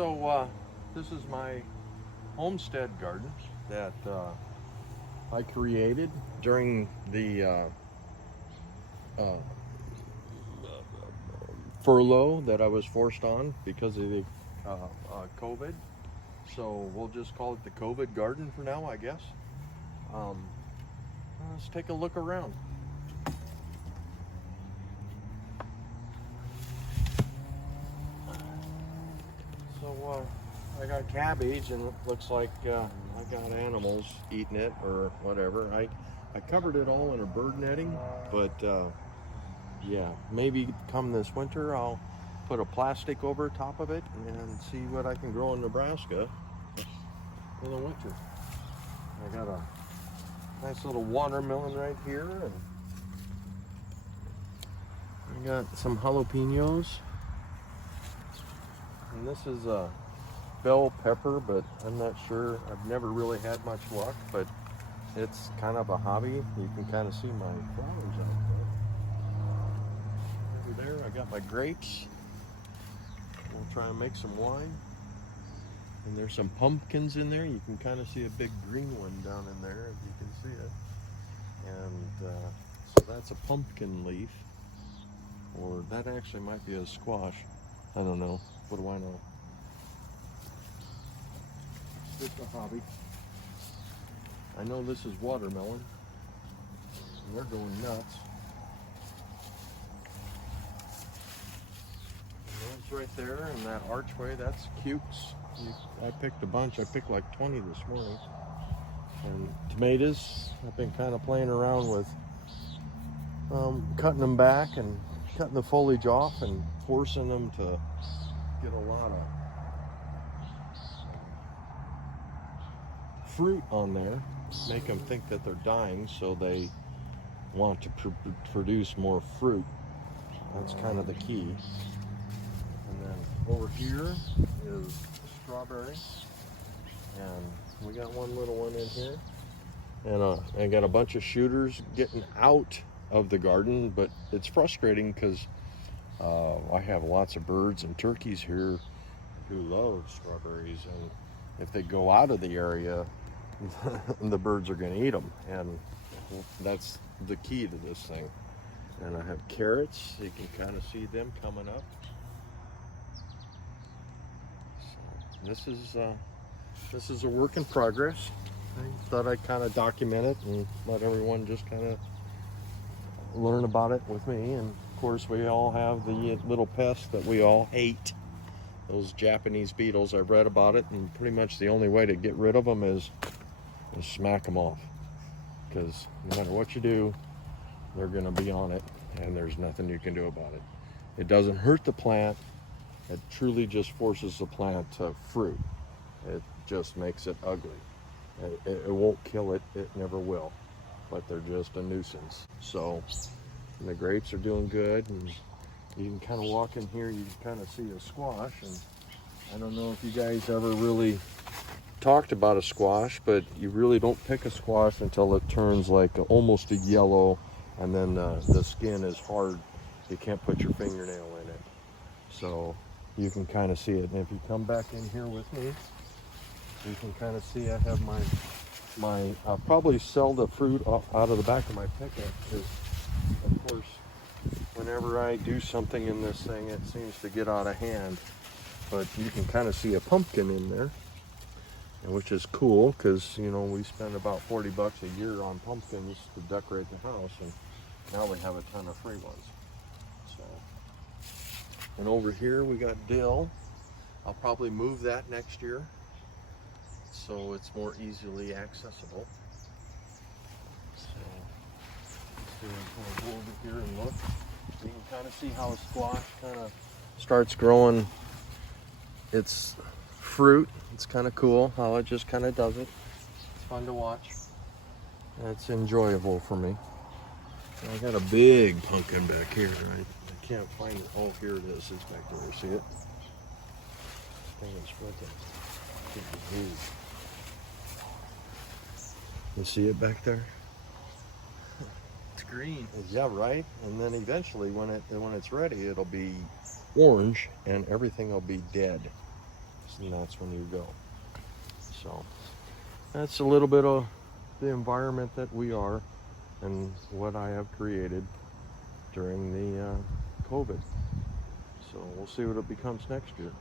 This is my homestead garden that I created during the uh, furlough that I was forced on because of the COVID. So we'll just call it the COVID garden for now, I guess. Um, let's take a look around. I got cabbage, and it looks like I got animals eating it or whatever. I covered it all in a bird netting, but yeah, maybe come this winter I'll put a plastic over top of it and see what I can grow in Nebraska in the winter. I got a nice little watermelon right here, and I got some jalapenos, and this is a bell pepper, but I'm not sure. I've never really had much luck, but it's kind of a hobby. You can kind of see my flowers out there. Over there I got my grapes. We'll try and make some wine. And there's some pumpkins in there. You can kind of see a big green one down in there if you can see it. And so that's a pumpkin leaf, or that actually might be a squash. I don't know. What do I know? Just a hobby. I know this is watermelon, and they're going nuts. And that's right there in that archway. That's cukes. I picked a bunch. I picked like 20 this morning. And tomatoes, I've been kind of playing around with cutting them back and cutting the foliage off and forcing them to get a lot of fruit on there, make them think that they're dying, so they want to produce more fruit. That's kind of the key. And then over here is strawberry, and we got one little one in here, and I got a bunch of shooters getting out of the garden, but it's frustrating because I have lots of birds and turkeys here who love strawberries, and if they go out of the area, the birds are going to eat them, and that's the key to this thing. And I have carrots. You can kind of see them coming up. So this is a work in progress. I thought I'd kind of document it and let everyone just kind of learn about it with me. And of course, we all have the little pests that we all hate. Those Japanese beetles. I've read about it, and pretty much the only way to get rid of them is smack them off, because no matter what you do, they're going to be on it, and there's nothing you can do about it. It doesn't hurt the plant. It truly just forces the plant to fruit. It just makes it ugly. It won't kill it. It never will. But they're just a nuisance. So the grapes are doing good, and you can kind of walk in here. You can kind of see a squash, and I don't know if you guys ever really talked about a squash, but you really don't pick a squash until it turns like almost a yellow, and then the skin is hard. You can't put your fingernail in it. So you can kind of see it. And if you come back in here with me, you can kind of see I have my I'll probably sell the fruit out of the back of my pickup, because of course whenever I do something in this thing, it seems to get out of hand. But you can kind of see a pumpkin in there, and which is cool, because you know we spend about $40 a year on pumpkins to decorate the house, and now we have a ton of free ones. So, and over here we got dill. I'll probably move that next year, so it's more easily accessible. So, let's go over here and look. You can kind of see how a squash kind of starts growing its fruit. It's kind of cool how it just kind of does it. It's fun to watch. It's enjoyable for me. I got a big pumpkin back here. I can't find it. Oh, here it is. It's back there. See it? Dang, it's spread. You see it back there? It's green. Yeah, right. And then eventually, when it's ready, it'll be orange, and everything will be dead. and that's when you go. So that's a little bit of the environment that we are and what I have created during the COVID. So we'll see what it becomes next year.